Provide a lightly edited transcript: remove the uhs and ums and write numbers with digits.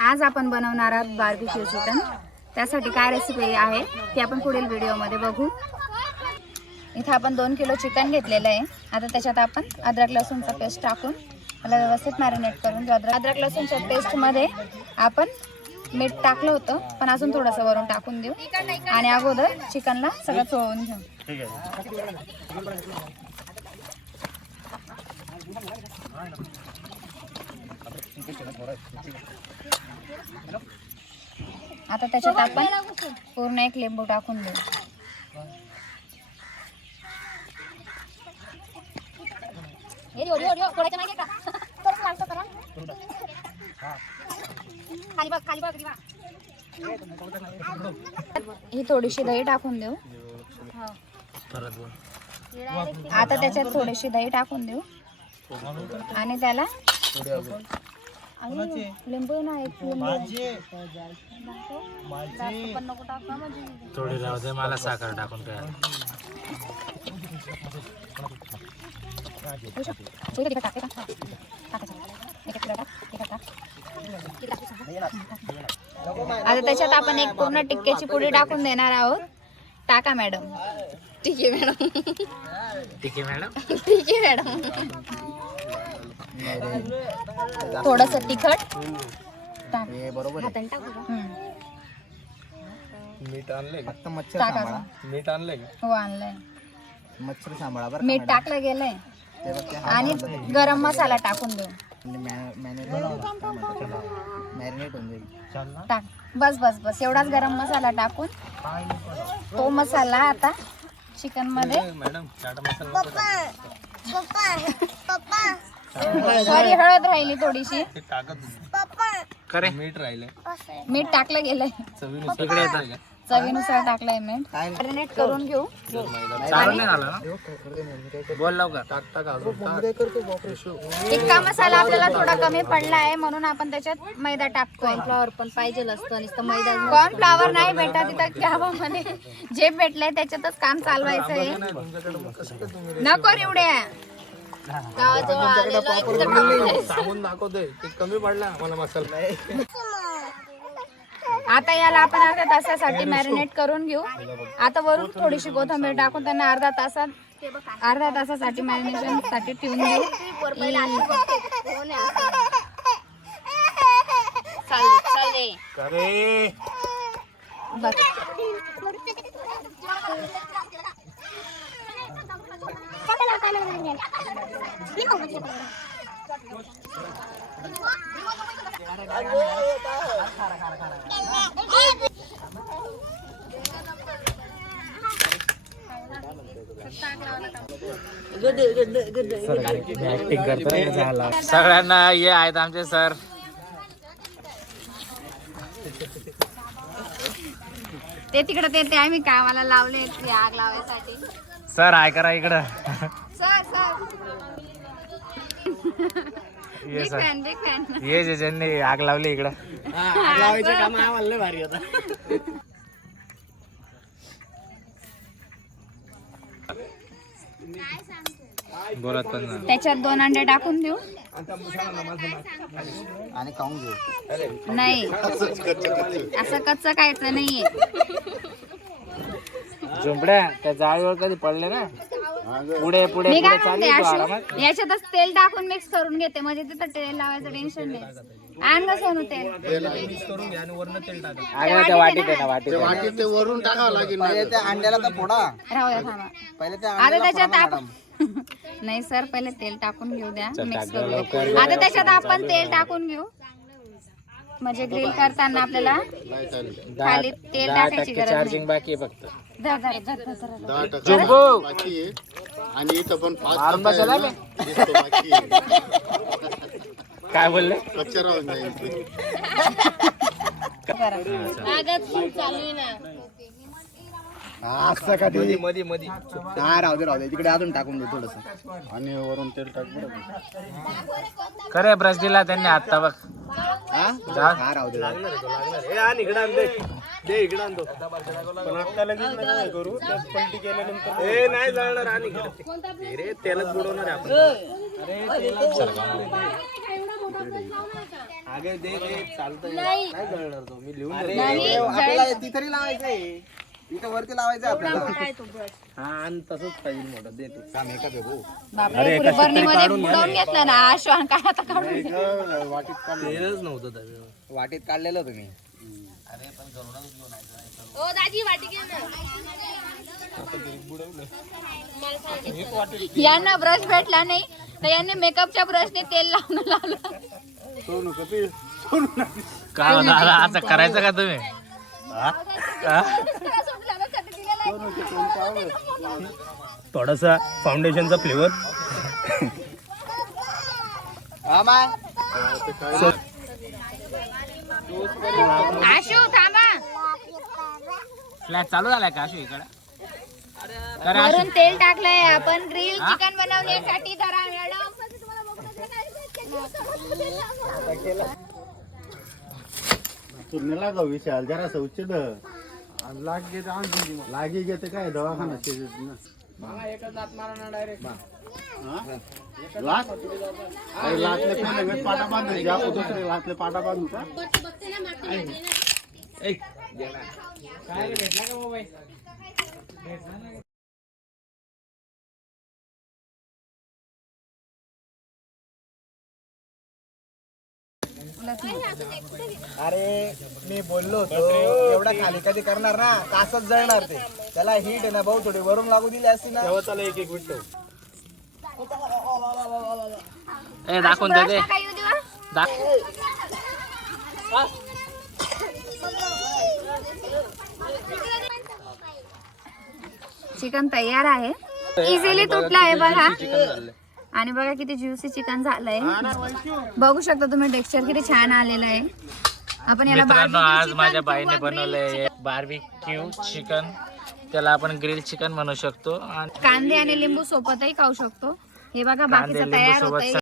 आज आपण बनवणार आहोत बार्बीक्यू चिकन। त्यासाठी काय रेसिपी आहे ती आपण पुढील व्हिडिओमध्ये बघू। इथे आपण 2 किलो चिकन घेतलेलं आहे। आता त्याच्यात आपण अद्रक लसूणचा पेस्ट टाकून त्याला व्यवस्थित मॅरिनेट करून अद्रक लसूणच्या पेस्टमध्ये आपण मीठ टाकलं होतं, पण अजून थोडंसं वरून टाकून देऊ आणि अगोदर चिकनला सगळं चोळून घेऊ। आता त्याच्यात आपण पूर्ण 1 लिंबू टाकून देऊ। ही थोडीशी दही टाकून देऊ। आता त्याच्यात थोडीशी दही टाकून देऊ आणि त्याला लिंबू नाही थोडी राहू दे, मला साखर टाकून काय आता त्याच्यात आपण 1 पूर्ण टिक्क्याची पुडी टाकून देणार आहोत। टाका मॅडम। ठीक आहे मॅडम। ठीक आहे मॅडम। ठीक आहे मॅडम। थोडस तिखट बरोबर मीठ आणलंय फक्त मच्छर सांभाळा। मीठ आणलंय हो आणलंय। मच्छर सांभाळा बरं। मीठ टाकलं गेलंय आणि गरम मसाला टाकून देऊ। मॅरिनेट होऊन जाईल। टाक बस बस बस एवढाच गरम मसाला टाकून तो मसाला आता चिकन मध्ये मॅडम चाट मसाला सॉरी हळद राहिली थोडीशी। करे मीठ राहिलंय, मीठ टाकलं गेलंय चवीनुसार टाकलंय मीठ। मॅरिनेट करून घेऊ। चालू नाही झालं ना, बोल लवकर। टिक्का मसाला आपल्याला थोडा कमी पडला आहे म्हणून आपण त्याच्यात मैदा टाकतोय। फ्लॉवर पण पाहिजे असतं, नुसतं मैदा कॉर्नफ्लॉवर नाही भेटत इथं गावामध्ये। जे भेटलंय त्याच्यातच काम चालवायचं आहे। नको एवढ्या सांगून दाखवतोय ते कमी पडला मला मसाला। आता याला आपण अर्ध्या तासासाठी मॅरिनेट करून घेऊ। आता वरून थोडीशी कोथिंबीर टाकून त्यांना अर्ध्या तासासाठी मॅरिनेशन साठी ठेवून घेऊ। सगळ्यांना हे आहेत आमचे सर। ते तिकडे ते आम्ही कामाला लावले आग लावायसाठी। सर हाय करा इकडं। सर सर ये सर, बिग फॅन ये जे ज्यांनी आग लावली इकडं। लावायचं काम आम्हाला भारी होता। बोलत पण त्याच्यात 2 अंडे टाकून देऊ आणि खाऊन घेऊ। नाही असं कच्चं खायचं नाहीये। झुंबड्या त्या जाळीवर कधी पडले ना, पुढे पुढे मी काय पुढे म्हणते चालली तू आशू, आरामात। याच्यातच तेल टाकून मिक्स करून घेते म्हणजे तिथं तेल लावायचं टेन्शन नाही। आण ग सोनू तेल। अगं त्या वाटीत आहे ना, वाटीत ते वरून टाकावं लागेल। पहिले त्या अंड्याला तर फोडा। राहू द्या थांबा। पहिले त्या आता त्याच्यात आपण नाही सर पहिले तेल टाकून घेऊ द्या, मिक्स करू। आता त्याच्यात आपण तेल टाकून घेऊ म्हणजे ग्रिल करताना आपल्याला खाली तेल टाकायची गरज चार्जिंग बाकी आहे फक्त। नाही। आणि इथं पण मारून बसला मी। काय बोलले? कच्चा राहून जाईल। असं का ते मध्ये मध्ये राहू दे तिकडे अजून टाकून दे थोडस आणि वरून तेल टाकून खरे ब्रश दिला त्यांनी आता बघ। राहू दे दे इकडे आणतो पण आता लगेच नाही करू त्यात पलटी केल्यानंतर ए नाही जाणार आणि रे तेलच बुडवणार आहे आपण अरे अगे दे चालतंय नाही जळणार तो मी लिहून देतो. नाही, आपल्याला तिथे लावायचंय इथं वरती लावायचं आपल्याला. हा आणि तसंच पाहिजे मोठं दे तू काम एका देऊ बापरे, पुरी बरणीमध्ये बुडवून घेतलं ना आश्वान काय आता काढून वाटीत काढलं तेलच नव्हतं त्यावेळेस. वाटीत काढलेलं तुम्ही. यांना ब्रश भेटला नाही तर यांनी मेकअपच्या ब्रशने तेल लावून लावलं. सोनू कपी काय दादा असं करायचं का तुम्ही थोडासा फाउंडेशनचा फ्लेवर आशू थांबा, फ्लॅट चालू झालाय का अशो इकडे वरून तेल टाकलंय आपण ग्रिल चिकन बनवण्यासाठी. धरा मॅडम. तुरनेला का विशाल जरा उच्च लागी घेते काय दवाखाना लाटले पाटा बांधू दुसरे लाटले पाटा बांधू का अरे मी बोललो होतो एवढा खाली कधी करणार ना कासच जळणार ते. त्याला हीट आहे ना भाऊ थोडी वरून लागू दिली असती ना. त्याला एक एक मिनिट दाखवून दे चिकन तयार आहे. इझिली तुटला आहे बघा. आणि बघा किती ज्युसी चिकन झालंय. बघू शकता तुम्ही टेक्स्चर किती छान आलेलं आहे. आपण याला मित्रांनो आज माझ्या बाईने बनवलंय बार्बिक्यू चिकन. त्याला आपण ग्रिल चिकन म्हणू शकतो. आणि कांदे आणि लिंबू सोबतही खाऊ शकतो. हे बघा बाकीचं तयार होतंय.